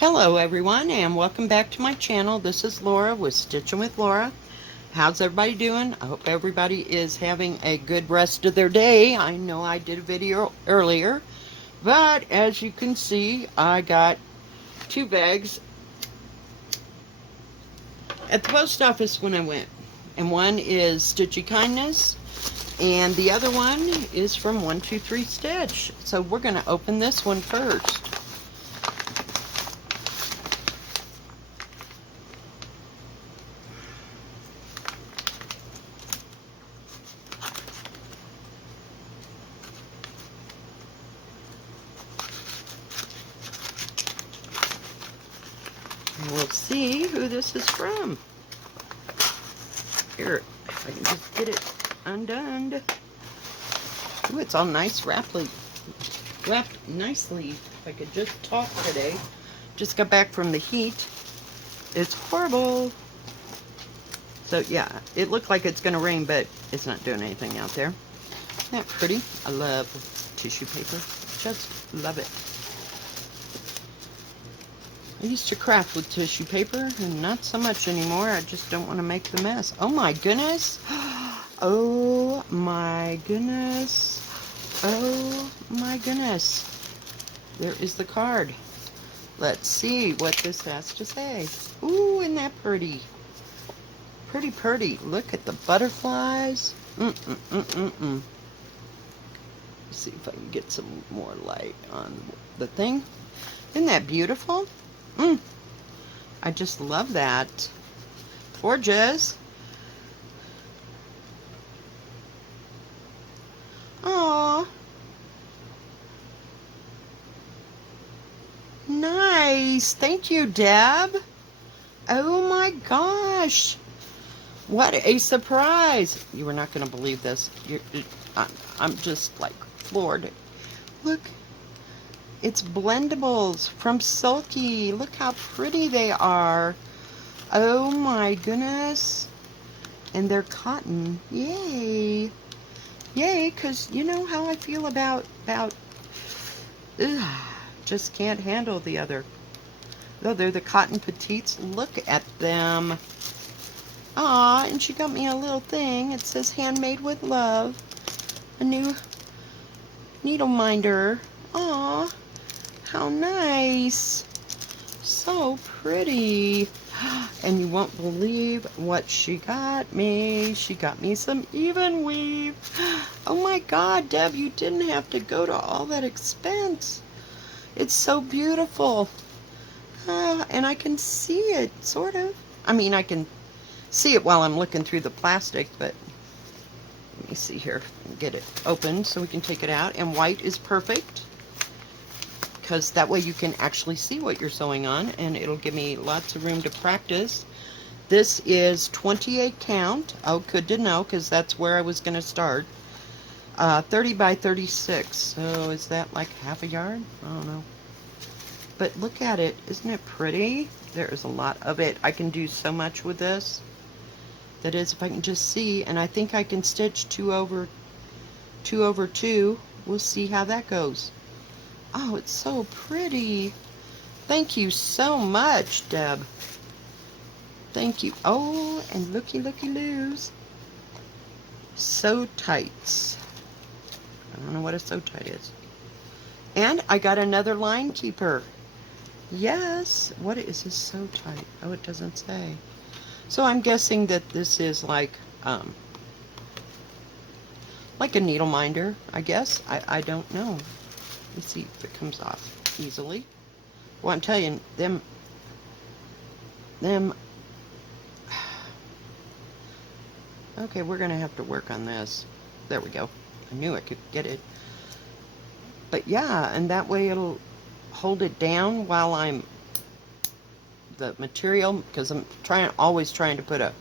Hello everyone and welcome back to my channel. This is Laura with Stitching with Laura. How's everybody doing? I hope everybody is having a good rest of their day. I know I did a video earlier, but as you can see, I got two bags at the post office when I went. And one is Stitchy Kindness and the other one is from 123 Stitch. So we're going to open this one first. And we'll see who this is from. Here, if I can just get it undone. Ooh, it's all nice, wrapped nicely. If I could just talk today. Just got back from the heat. It's horrible. So yeah, it looked like it's gonna rain, but it's not doing anything out there. Isn't that pretty? I love tissue paper. Just love it. I used to craft with tissue paper, and not so much anymore. I just don't want to make the mess. Oh my goodness. Oh my goodness. Oh my goodness. There is the card. Let's see what this has to say. Ooh, isn't that pretty? Pretty, pretty. Look at the butterflies. Let's see if I can get some more light on the thing. Isn't that beautiful? I just love that. Gorgeous. Aw. Nice. Thank you, Deb. Oh my gosh. What a surprise. You were not going to believe this. I'm just like floored. Look. It's blendables from Sulky. Look how pretty they are. Oh my goodness. And they're cotton. Yay. Yay, because you know how I feel about just can't handle the other. Oh, they're the cotton petites. Look at them. Aw, and she got me a little thing. It says handmade with love. A new needle minder. Aw. How nice. So pretty. And you won't believe what she got me. She got me some even weave. Oh my God, Deb, you didn't have to go to all that expense. It's so beautiful. And I can see it, sort of. I mean, I can see it while I'm looking through the plastic, but let me see here. Get it open so we can take it out. And white is perfect, because that way you can actually see what you're sewing on, and it'll give me lots of room to practice. This is 28 count. Oh, good to know, because that's where I was going to start. 30 by 36. So is that like half a yard? I don't know. But look at it. Isn't it pretty? There is a lot of it. I can do so much with this. That is, if I can just see. And I think I can stitch 2 over 2. We'll see how that goes. Oh, it's so pretty. Thank you so much, Deb. Thank you. Oh, and looky, looky, loos. Sew tights. I don't know what a sew tight is. And I got another line keeper. Yes. What is this sew tight? Oh, it doesn't say. So I'm guessing that this is like a needle minder, I guess. I don't know. Let's see if it comes off easily. Well, I'm telling you, them. Okay, we're gonna have to work on this. There we go. I knew I could get it. But yeah, and that way it'll hold it down while I'm the material, because I'm always trying to put a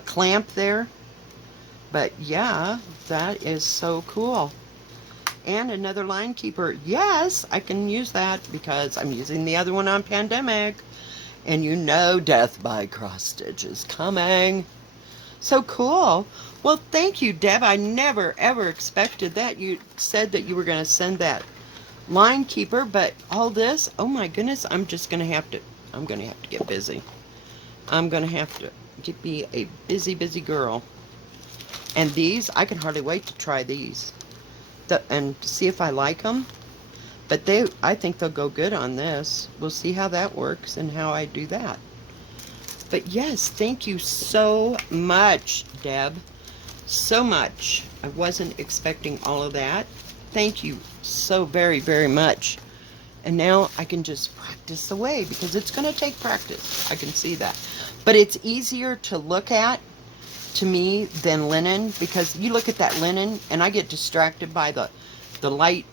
clamp there. But yeah, that is so cool. And another line keeper. Yes, I can use that because I'm using the other one on Pandemic. And you know death by cross stitch is coming. So cool. Well, thank you, Deb. I never, ever expected that. You said that you were going to send that line keeper, but all this, oh my goodness, I'm gonna have to get busy. I'm gonna have to be a busy girl. And these, I can hardly wait to try these and see if I like them. But I think they'll go good on this. We'll see how that works and how I do that. But yes, thank you so much, Deb. So much. I wasn't expecting all of that. Thank you so very much. And now I can just practice away because it's going to take practice. I can see that. But it's easier to look at, to me, than linen, because you look at that linen and I get distracted by the light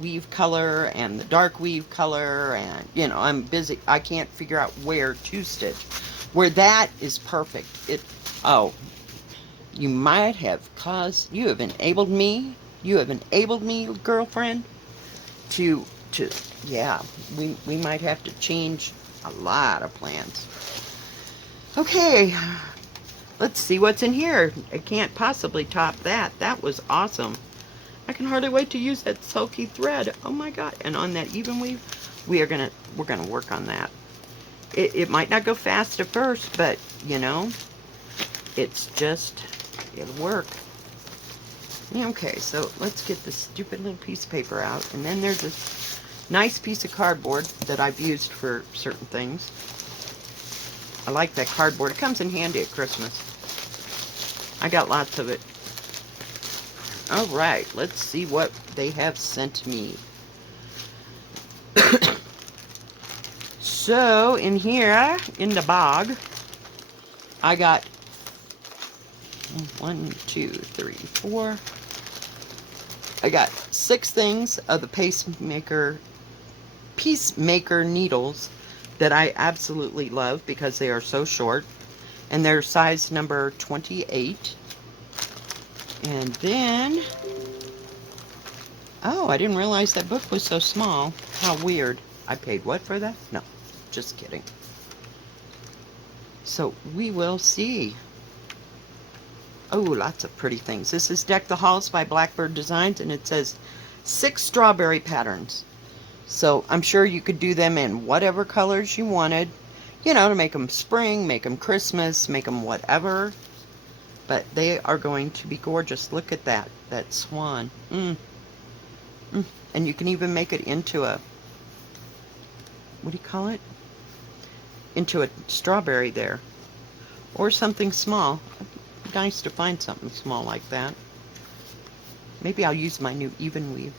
weave color and the dark weave color, and you know, I'm busy. I can't figure out where to stitch. Where that is perfect. Oh, you have enabled me, girlfriend, to yeah, we might have to change a lot of plans. Okay, let's see what's in here. I can't possibly top that. That was awesome. I can hardly wait to use that sulky thread. Oh my god. And on that even weave, we're gonna work on that. It might not go fast at first, but you know, it'll work. Okay, so let's get this stupid little piece of paper out. And then there's this nice piece of cardboard that I've used for certain things. I like that cardboard. It comes in handy at Christmas. I got lots of it. Alright, let's see what they have sent me. So, in here, in the bag, I got 1, 2, 3, 4. I got 6 things of the Peacemaker needles that I absolutely love because they are so short. And they're size number 28. And then, oh, I didn't realize that book was so small. How weird. I paid what for that? No, just kidding. So we will see. Oh, lots of pretty things. This is Deck the Halls by Blackbird Designs, and it says 6 strawberry patterns. So I'm sure you could do them in whatever colors you wanted, you know, to make them spring, make them Christmas, make them whatever. But they are going to be gorgeous. Look at that swan. And you can even make it into a, what do you call it? Into a strawberry there. Or something small. Nice to find something small like that. Maybe I'll use my new even weave.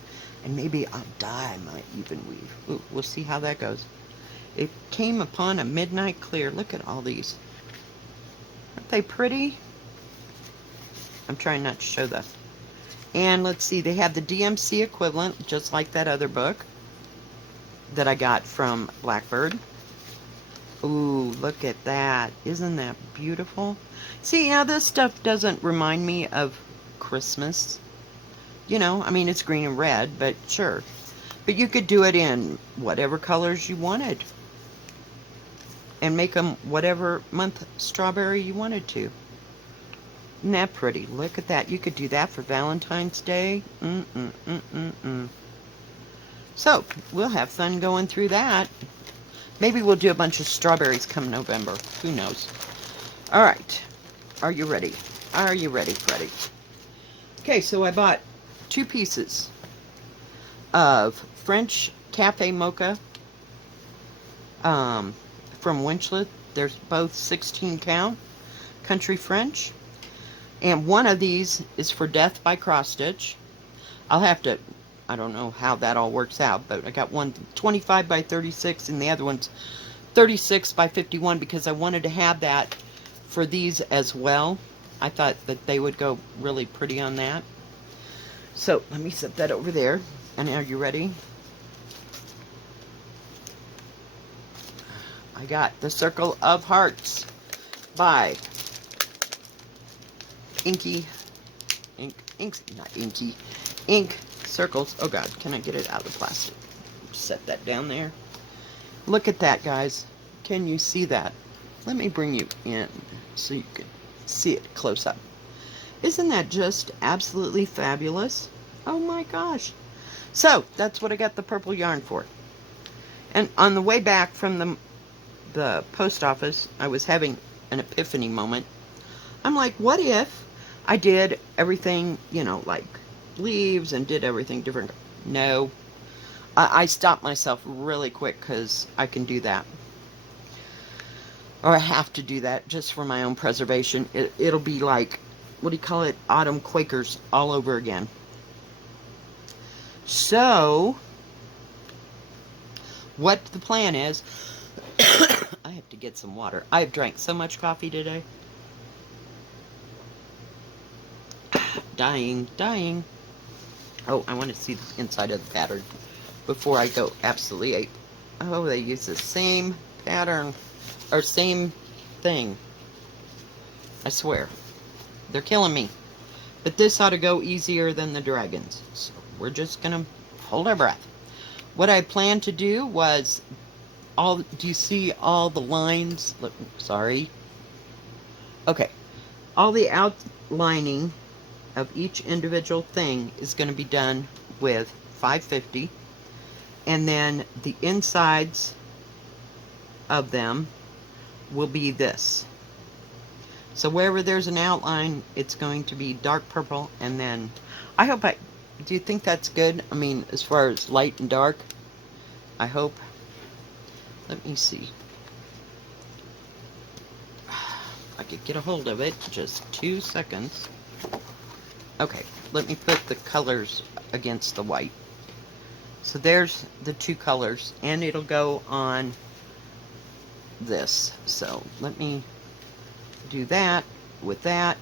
And maybe I'll dye my even weave. Ooh, we'll see how that goes. It came upon a midnight clear. Look at all these. Aren't they pretty? I'm trying not to show that. And let's see, they have the DMC equivalent, just like that other book that I got from Blackbird. Ooh, look at that. Isn't that beautiful? See, now this stuff doesn't remind me of Christmas. You know, I mean, it's green and red, but sure. But you could do it in whatever colors you wanted. And make them whatever month strawberry you wanted to. Isn't that pretty? Look at that. You could do that for Valentine's Day. So, we'll have fun going through that. Maybe we'll do a bunch of strawberries come November. Who knows? Alright. Are you ready? Are you ready, Freddie? Okay, so I bought 2 pieces of French Cafe Mocha from Winchlet. They're both 16 count. Country French. And one of these is for Death by Cross Stitch. I'll have to, I don't know how that all works out, but I got one 25 by 36 and the other one's 36 by 51 because I wanted to have that for these as well. I thought that they would go really pretty on that. So let me set that over there. And are you ready? I got The Circle of Hearts by Ink Circles. Oh god, can I get it out of the plastic? Set that down there. Look at that, guys. Can you see that? Let me bring you in so you can see it close up. Isn't that just absolutely fabulous? Oh my gosh. So that's what I got the purple yarn for. And on the way back from the post office, I was having an epiphany moment. I'm like, what if I did everything, like leaves and did everything different? No. I stopped myself really quick because I can do that. Or I have to do that just for my own preservation. It'll be like, what do you call it? Autumn Quakers all over again. So, what the plan is, I have to get some water. I've drank so much coffee today. Dying, dying. Oh, I want to see the inside of the pattern before I go absolutely ape. Oh, they use the same pattern, or same thing. I swear. They're killing me. But this ought to go easier than the dragons. So we're just going to hold our breath. What I planned to do was, do you see all the lines? Look, sorry. Okay. All the outlining of each individual thing is going to be done with 550, and then the insides of them will be this. So wherever there's an outline, it's going to be dark purple, and then do you think that's good? I mean, as far as light and dark, I hope. Let me see. I could get a hold of it. Just 2 seconds. Okay, let me put the colors against the white. So there's the 2 colors, and it'll go on this. So let me do that with that.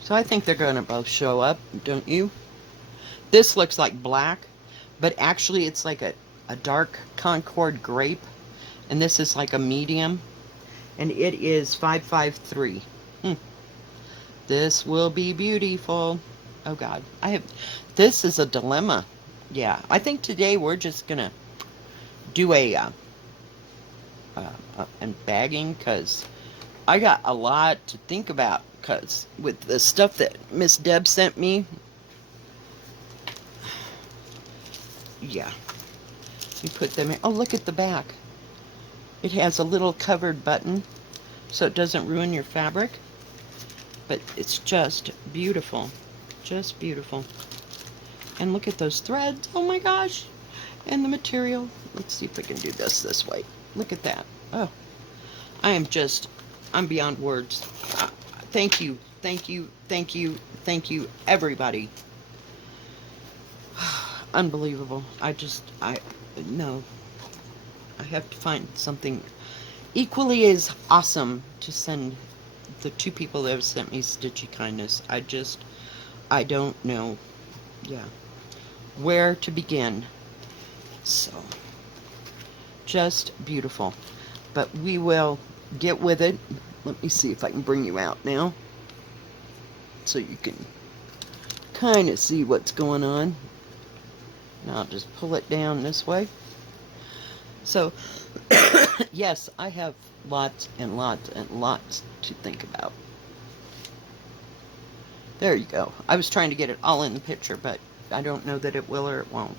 So I think they're going to both show up, don't you? This looks like black, but actually it's like a dark Concord grape, and this is like a medium, and it is 553. This will be beautiful. Oh God, this is a dilemma. Yeah, I think today we're just gonna do a unbagging, because I got a lot to think about, because with the stuff that Miss Deb sent me. Yeah, you put them in. Oh, look at the back. It has a little covered button so it doesn't ruin your fabric. But it's just beautiful. Just beautiful. And look at those threads. Oh my gosh. And the material. Let's see if I can do this way. Look at that. Oh, I'm beyond words. Thank you, thank you, thank you, thank you, everybody. Unbelievable. No. I have to find something equally as awesome to send the 2 people that have sent me Stitchy Kindness. I don't know, where to begin. So, just beautiful. But we will get with it. Let me see if I can bring you out now, so you can kind of see what's going on. Now I'll just pull it down this way. So, yes, I have lots and lots and lots to think about. There you go. I was trying to get it all in the picture, but I don't know that it will or it won't.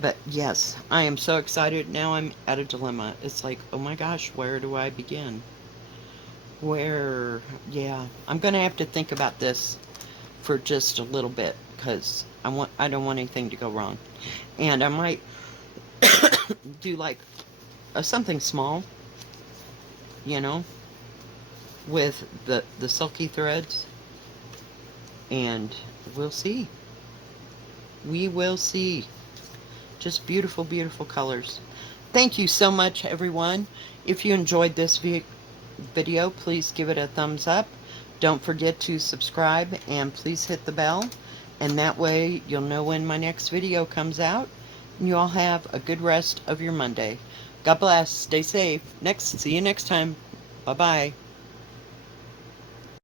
But yes, I am so excited. Now I'm at a dilemma. It's like, oh my gosh, where do I begin? Yeah, I'm going to have to think about this for just a little bit, because I don't want anything to go wrong. And I might do like something small, with the silky threads, and we'll see. We will see. Just beautiful, beautiful colors. Thank you so much, everyone. If you enjoyed this video, please give it a thumbs up. Don't forget to subscribe, and please hit the bell, and that way you'll know when my next video comes out. And you all have a good rest of your Monday. God bless. Stay safe. See you next time. Bye-bye.